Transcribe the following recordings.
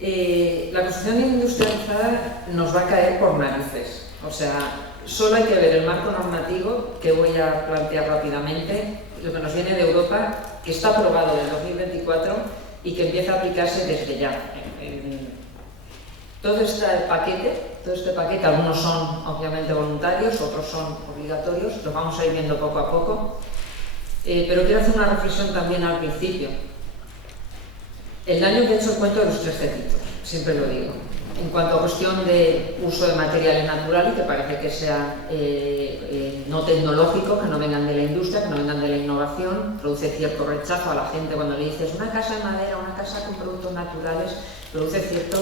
La construcción industrializada nos va a caer por narices. O sea, solo hay que ver el marco normativo que voy a plantear rápidamente, lo que nos viene de Europa, que está aprobado en 2024 y que empieza a aplicarse desde ya. Todo este paquete, algunos son obviamente voluntarios, otros son obligatorios, los vamos a ir viendo poco a poco, pero quiero hacer una reflexión también al principio. El daño que ha hecho el cuento de los 3 céntimos, siempre lo digo. En cuanto a cuestión de uso de materiales naturales, que parece que sea no tecnológico, que no vengan de la industria, que no vengan de la innovación, produce cierto rechazo a la gente cuando le dices una casa de madera, una casa con productos naturales, produce cierto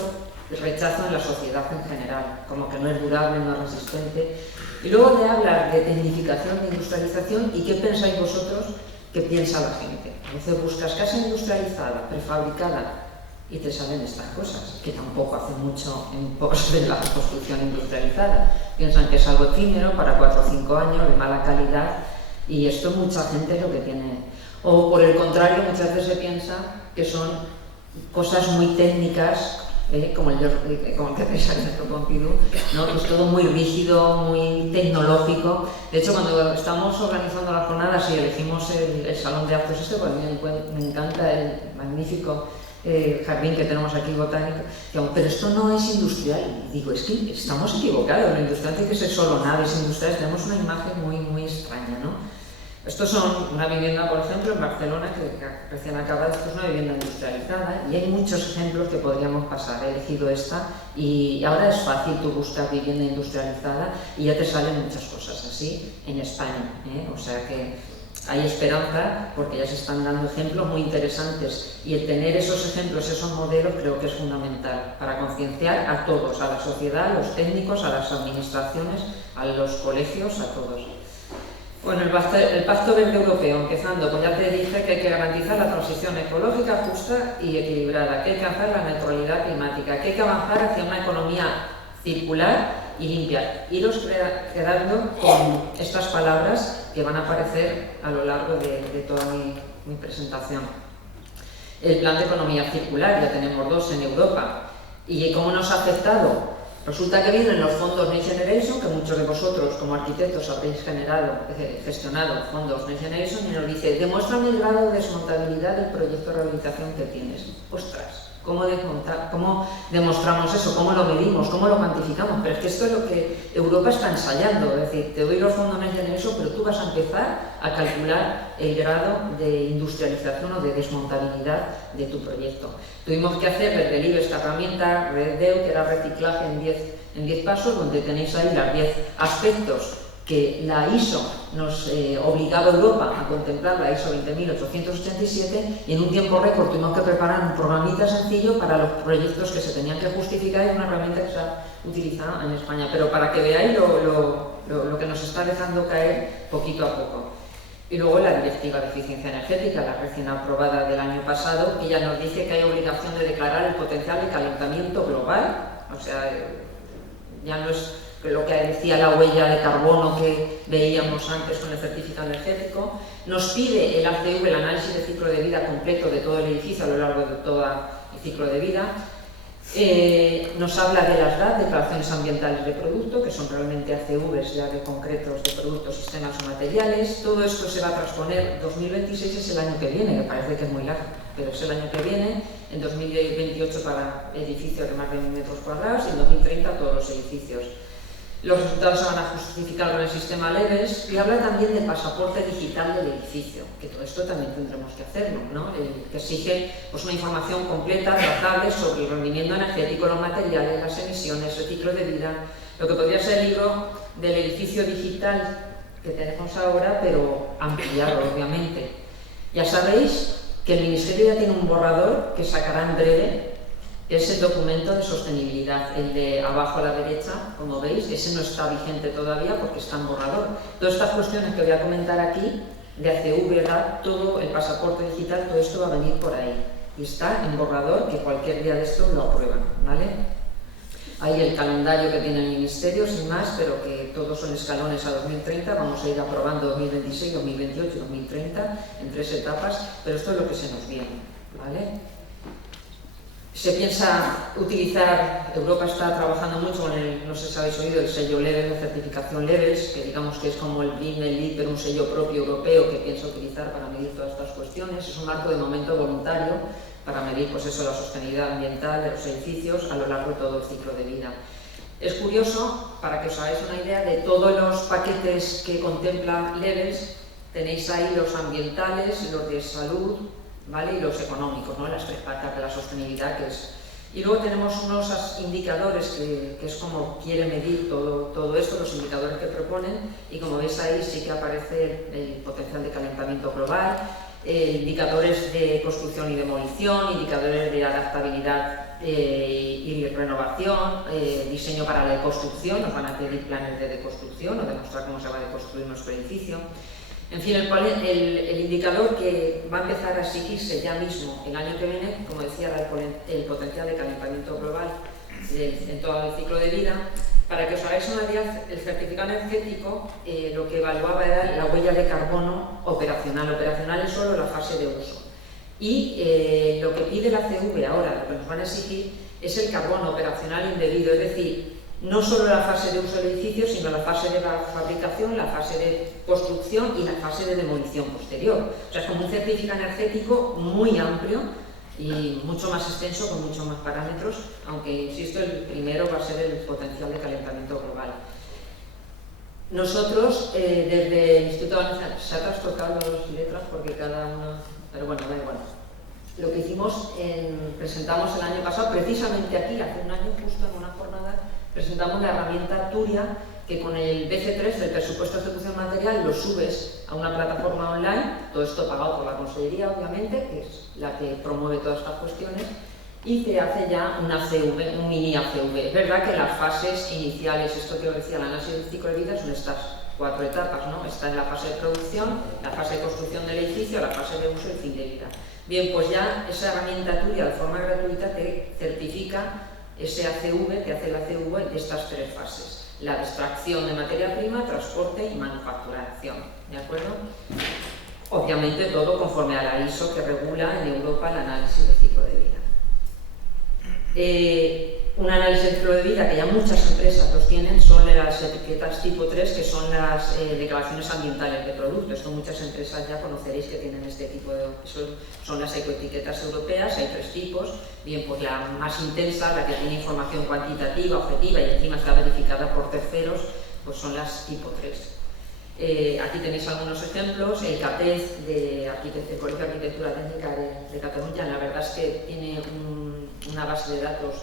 rechazo en la sociedad en general, como que no es durable, no es resistente. Y luego le hablas de tecnificación, de industrialización, ¿y qué pensáis vosotros que piensa la gente? Entonces buscas casa industrializada, prefabricada, y te salen estas cosas, que tampoco hacen mucho en pos de la construcción industrializada. Piensan que es algo efímero para 4 o 5 años, de mala calidad, y esto mucha gente es lo que tiene. O por el contrario, muchas veces se piensa que son cosas muy técnicas, como el que te sale de Pompidou, ¿no? Que es todo muy rígido, muy tecnológico. De hecho, cuando estamos organizando las jornadas y elegimos el salón de actos pues me encanta el magnífico jardín que tenemos aquí, botánico, digamos, pero esto no es industrial. Y digo, es que estamos equivocados, lo industrial tiene que ser solo naves industriales, tenemos una imagen muy extraña, ¿no? Estos son una vivienda, por ejemplo, en Barcelona, que recién acaba, esto es una vivienda industrializada, y hay muchos ejemplos que podríamos pasar. He elegido esta, y ahora es fácil tú buscar vivienda industrializada y ya te salen muchas cosas así en España, O sea que hay esperanza porque ya se están dando ejemplos muy interesantes, y el tener esos ejemplos, esos modelos, creo que es fundamental para concienciar a todos, a la sociedad, a los técnicos, a las administraciones, a los colegios, a todos. Bueno, el Pacto Verde Europeo, empezando, pues ya te dije que hay que garantizar la transición ecológica justa y equilibrada, que hay que alcanzar la neutralidad climática, que hay que avanzar hacia una economía circular y limpia. Iros quedando con estas palabras que van a aparecer a lo largo de toda mi presentación. El plan de economía circular, ya tenemos 2 en Europa. ¿Y cómo nos ha afectado? Resulta que vienen los fondos Next Generation, que muchos de vosotros como arquitectos habréis gestionado fondos Next Generation, y nos dice, demuéstrame el grado de desmontabilidad del proyecto de rehabilitación que tienes. ¡Ostras! ¿Cómo demostramos eso? ¿Cómo lo medimos? ¿Cómo lo cuantificamos? Pero es que esto es lo que Europa está ensayando. Es decir, te doy los fondos Next Generation, pero tú vas a empezar a calcular el grado de industrialización o de desmontabilidad de tu proyecto. Tuvimos que hacer desde el IBE esta herramienta, REDEO, que era reciclaje en 10 pasos, donde tenéis ahí los 10 aspectos que la ISO nos obligaba a Europa a contemplar, la ISO 20887, y en un tiempo récord tuvimos que preparar un programita sencillo para los proyectos que se tenían que justificar, y una herramienta que se ha utilizado en España. Pero para que veáis lo que nos está dejando caer poquito a poco. Y luego la Directiva de Eficiencia Energética, la recién aprobada del año pasado, que ya nos dice que hay obligación de declarar el potencial de calentamiento global. O sea, ya no es lo que decía la huella de carbono que veíamos antes con el certificado energético. Nos pide el ACV, el análisis de ciclo de vida completo de todo el edificio a lo largo de todo el ciclo de vida. Nos habla de las DAT, declaraciones ambientales de producto, que son realmente ACVs ya de concretos de productos, sistemas o materiales. Todo esto se va a transponer, 2026 es el año que viene, que parece que es muy largo, pero es el año que viene, en 2028 para edificios de más de 1000 metros cuadrados y en 2030 todos los edificios. Los resultados se van a justificar con el sistema LEVES, y habla también del pasaporte digital del edificio, que todo esto también tendremos que hacerlo, ¿no? Que exige pues, una información completa, trazable sobre el rendimiento energético, los materiales, las emisiones, el ciclo de vida, lo que podría ser el libro del edificio digital que tenemos ahora, pero ampliado, obviamente. Ya sabéis que el Ministerio ya tiene un borrador que sacará en breve. Es el documento de sostenibilidad, el de abajo a la derecha, como veis, ese no está vigente todavía porque está en borrador. Todas estas cuestiones que voy a comentar aquí, de ACV, ¿verdad? Todo el pasaporte digital, todo esto va a venir por ahí. Y está en borrador, que cualquier día de esto lo aprueban, ¿vale? Hay el calendario que tiene el Ministerio, sin más, pero que todos son escalones a 2030, vamos a ir aprobando 2026, 2028 y 2030, en 3 etapas, pero esto es lo que se nos viene, ¿vale? Se piensa utilizar, Europa está trabajando mucho con el, no sé si habéis oído, el sello Level, la certificación Levels, que digamos que es como el BRIM, el LEED, pero un sello propio europeo que piensa utilizar para medir todas estas cuestiones. Es un marco de momento voluntario para medir pues eso, la sostenibilidad ambiental de los edificios a lo largo de todo el ciclo de vida. Es curioso, para que os hagáis una idea, de todos los paquetes que contempla Levels, tenéis ahí los ambientales, los de salud, ¿vale? Y los económicos, ¿no? Las tres patas de la sostenibilidad que es. Y luego tenemos unos indicadores que es como quiere medir todo esto, los indicadores que proponen, y como veis ahí sí que aparece el potencial de calentamiento global, indicadores de construcción y demolición, indicadores de adaptabilidad y renovación, diseño para la deconstrucción, nos van a pedir planes de deconstrucción o demostrar cómo se va a deconstruir nuestro edificio. En fin, el indicador que va a empezar a exigirse ya mismo el año que viene, como decía, era el potencial de calentamiento global en todo el ciclo de vida. Para que os hagáis una idea, el certificado energético lo que evaluaba era la huella de carbono operacional. Operacional es solo la fase de uso. Y lo que pide la CV ahora, lo que nos van a exigir, es el carbono operacional indebido, es decir, no solo la fase de uso del edificio, sino la fase de la fabricación, la fase de construcción y la fase de demolición posterior. O sea, es como un certificado energético muy amplio y mucho más extenso, con muchos más parámetros, aunque, insisto, el primero va a ser el potencial de calentamiento global. Nosotros, desde el Instituto de Valencia, se ha trastocado las letras porque cada uno, pero bueno, da igual. Lo que hicimos, presentamos el año pasado, precisamente aquí, hace un año, justo en una jornada, presentamos la herramienta Turia, que con el BC3 del presupuesto de ejecución material lo subes a una plataforma online, todo esto pagado por la Consellería, obviamente, que es la que promueve todas estas cuestiones, y te hace ya una CV, un mini ACV. Es verdad que las fases iniciales, esto que os decía, el análisis del ciclo de vida, son estas 4 etapas, ¿no? Está en la fase de producción, la fase de construcción del edificio, la fase de uso y fin de vida. Bien, pues ya esa herramienta Turia de forma gratuita te certifica ese ACV, te hace el ACV de estas 3 fases. La extracción de materia prima, transporte y manufacturación, ¿de acuerdo? Obviamente todo conforme a la ISO que regula en Europa el análisis del ciclo de vida. Un análisis del ciclo de vida que ya muchas empresas los tienen son las etiquetas tipo 3, que son las declaraciones ambientales de producto. Esto muchas empresas ya conoceréis que tienen este tipo de... Son las ecoetiquetas europeas, hay 3 tipos. Bien, pues la más intensa, la que tiene información cuantitativa, objetiva y encima está verificada por terceros, pues son las tipo 3. Aquí tenéis algunos ejemplos. El CAPEZ del Colegio de Arquitectura Técnica de Cataluña, la verdad es que tiene una base de datos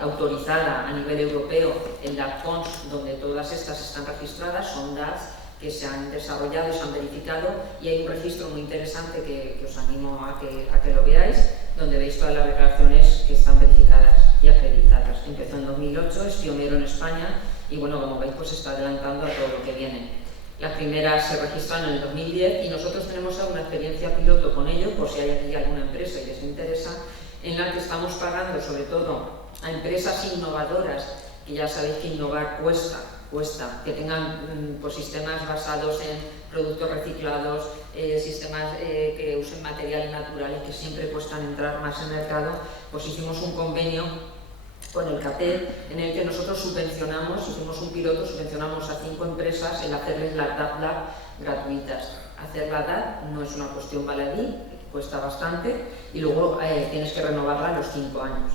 autorizada a nivel europeo en DAP-CONS, donde todas estas están registradas, son DATs que se han desarrollado y se han verificado, y hay un registro muy interesante que os animo a que lo veáis, donde veis todas las declaraciones que están verificadas y acreditadas. Empezó en 2008, es pionero en España y bueno, como veis, pues está adelantando a todo lo que viene. Las primeras se registraron en el 2010 y nosotros tenemos alguna experiencia piloto con ello, por si hay aquí alguna empresa y les interesa, en la que estamos pagando sobre todo a empresas innovadoras, que ya sabéis que innovar cuesta, que tengan pues, sistemas basados en productos reciclados, sistemas que usen materiales naturales que siempre cuestan entrar más en el mercado. Pues hicimos un convenio con el CAPEZ en el que nosotros subvencionamos, hicimos un piloto, subvencionamos a 5 empresas el hacerles las DAP Lab gratuitas. Hacer la DAP no es una cuestión baladí, cuesta bastante, y luego tienes que renovarla a los 5 años.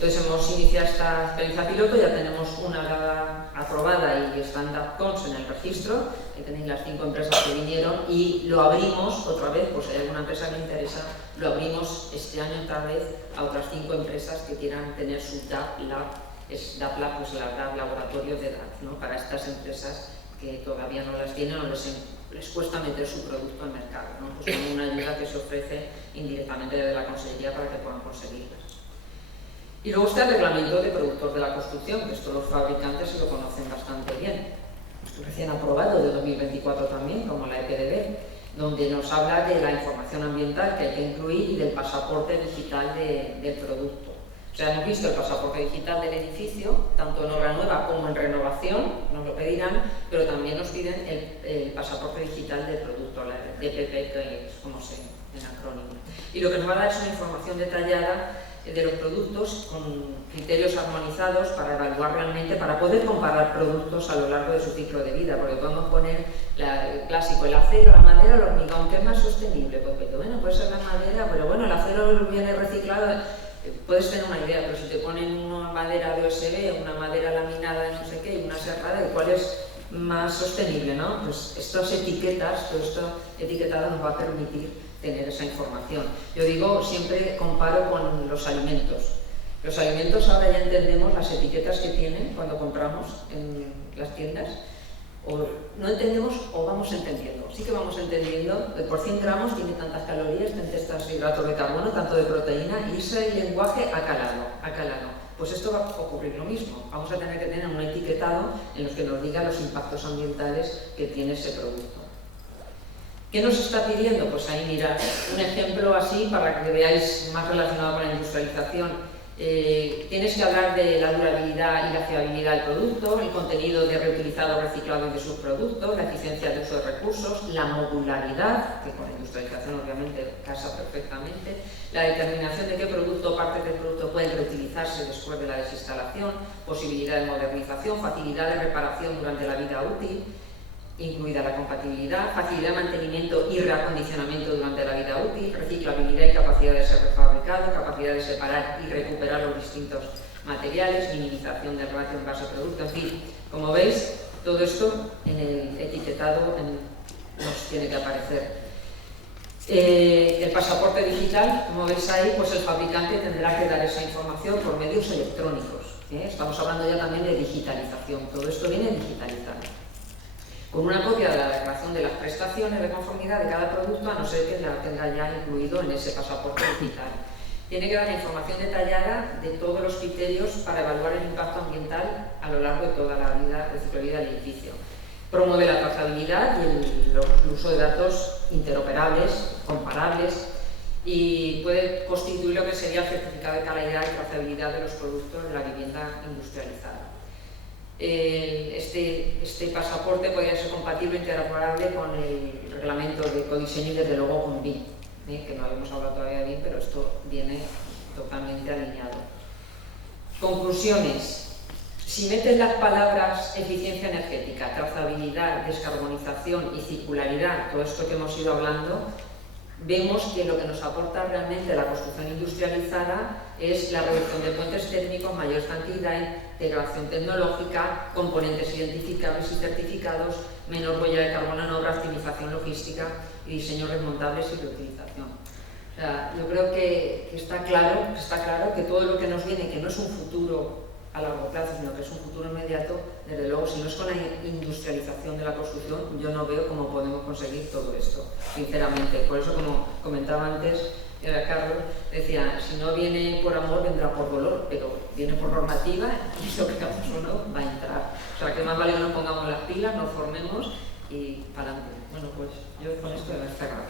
Entonces hemos iniciado esta experiencia piloto, ya tenemos una DAP aprobada y está en DAP-CONS en el registro, ahí tenéis las 5 empresas que vinieron, y lo abrimos otra vez, pues si hay alguna empresa que me interesa, lo abrimos este año otra vez a otras 5 empresas que quieran tener su DAP Lab. Es DAP Lab, pues la DAP Laboratorio de DAP, ¿no? Para estas empresas que todavía no las tienen o les cuesta meter su producto al mercado, ¿no? Pues como una ayuda que se ofrece indirectamente desde la Consellería para que puedan conseguirlas. Y luego está el reglamento de productos de la construcción, que esto los fabricantes se lo conocen bastante bien. Recién aprobado de 2024 también, como la EPDB, donde nos habla de la información ambiental que hay que incluir y del pasaporte digital del producto. O sea, hemos visto el pasaporte digital del edificio, tanto en obra nueva como en renovación, nos lo pedirán, pero también nos piden el pasaporte digital del producto, la DPP, que es como se en acrónimo. Y lo que nos va a dar es una información detallada de los productos con criterios armonizados para evaluar realmente, para poder comparar productos a lo largo de su ciclo de vida, porque podemos poner el clásico, el acero, la madera, el hormigón, ¿qué es más sostenible? Pues bueno, puede ser la madera, pero bueno, el acero viene reciclado, puedes tener una idea, pero si te ponen una madera de OSB, una madera laminada de no sé qué y una serrada, ¿cuál es más sostenible, no? Pues estas etiquetas, todo esto etiquetado nos va a permitir tener esa información. Yo digo, siempre comparo con los alimentos. Los alimentos ahora ya entendemos las etiquetas que tienen cuando compramos en las tiendas, o no entendemos o vamos entendiendo. Sí que vamos entendiendo que por 100 gramos tiene tantas calorías, tantos hidratos de carbono, tanto de proteína, y ese lenguaje ha calado. Pues esto va a ocurrir lo mismo. Vamos a tener que tener un etiquetado en los que nos diga los impactos ambientales que tiene ese producto. ¿Qué nos está pidiendo? Pues ahí mirad, un ejemplo así para que veáis más relacionado con la industrialización. Tienes que hablar de la durabilidad y la fiabilidad del producto, el contenido de reutilizado o reciclado de sus productos, la eficiencia de uso de recursos, la modularidad, que con la industrialización obviamente casa perfectamente, la determinación de qué producto o partes del producto pueden reutilizarse después de la desinstalación, posibilidad de modernización, facilidad de reparación durante la vida útil, incluida la compatibilidad, facilidad de mantenimiento y reacondicionamiento durante la vida útil, reciclabilidad y capacidad de ser refabricado, capacidad de separar y recuperar los distintos materiales, minimización del ratio envase-producto, en fin, como veis, todo esto en el etiquetado nos tiene que aparecer. El pasaporte digital, como veis ahí, pues el fabricante tendrá que dar esa información por medios electrónicos. Estamos hablando ya también de digitalización, todo esto viene digitalizado. Con una copia de la declaración de las prestaciones de conformidad de cada producto, a no ser que la tenga ya incluido en ese pasaporte digital. Tiene que dar la información detallada de todos los criterios para evaluar el impacto ambiental a lo largo de toda la vida, el ciclo de vida del edificio. Promueve la trazabilidad y el uso de datos interoperables, comparables, y puede constituir lo que sería el certificado de calidad y trazabilidad de los productos de la vivienda industrializada. Este pasaporte podría ser compatible e interoperable con el reglamento de ecodiseño y desde luego con BIM, que no habíamos hablado todavía de BIM, pero esto viene totalmente alineado. Conclusiones. Si metes las palabras eficiencia energética, trazabilidad, descarbonización y circularidad, todo esto que hemos ido hablando, vemos que lo que nos aporta realmente la construcción industrializada es la reducción de puentes técnicos, mayor cantidad, integración tecnológica, componentes identificables y certificados, menor huella de carbono en obra, optimización logística y diseños desmontables y reutilización. O sea, yo creo que está claro que todo lo que nos viene, que no es un futuro a largo plazo, sino que es un futuro inmediato, desde luego, si no es con la industrialización de la construcción, yo no veo cómo podemos conseguir todo esto, sinceramente. Por eso, como comentaba antes, Carlos, decía, si no viene por amor, vendrá por dolor, pero viene por normativa y lo que hagamos o no va a entrar. O sea, que más vale que nos pongamos las pilas, nos formemos y para adelante. Bueno, pues yo con esto voy a cerrar.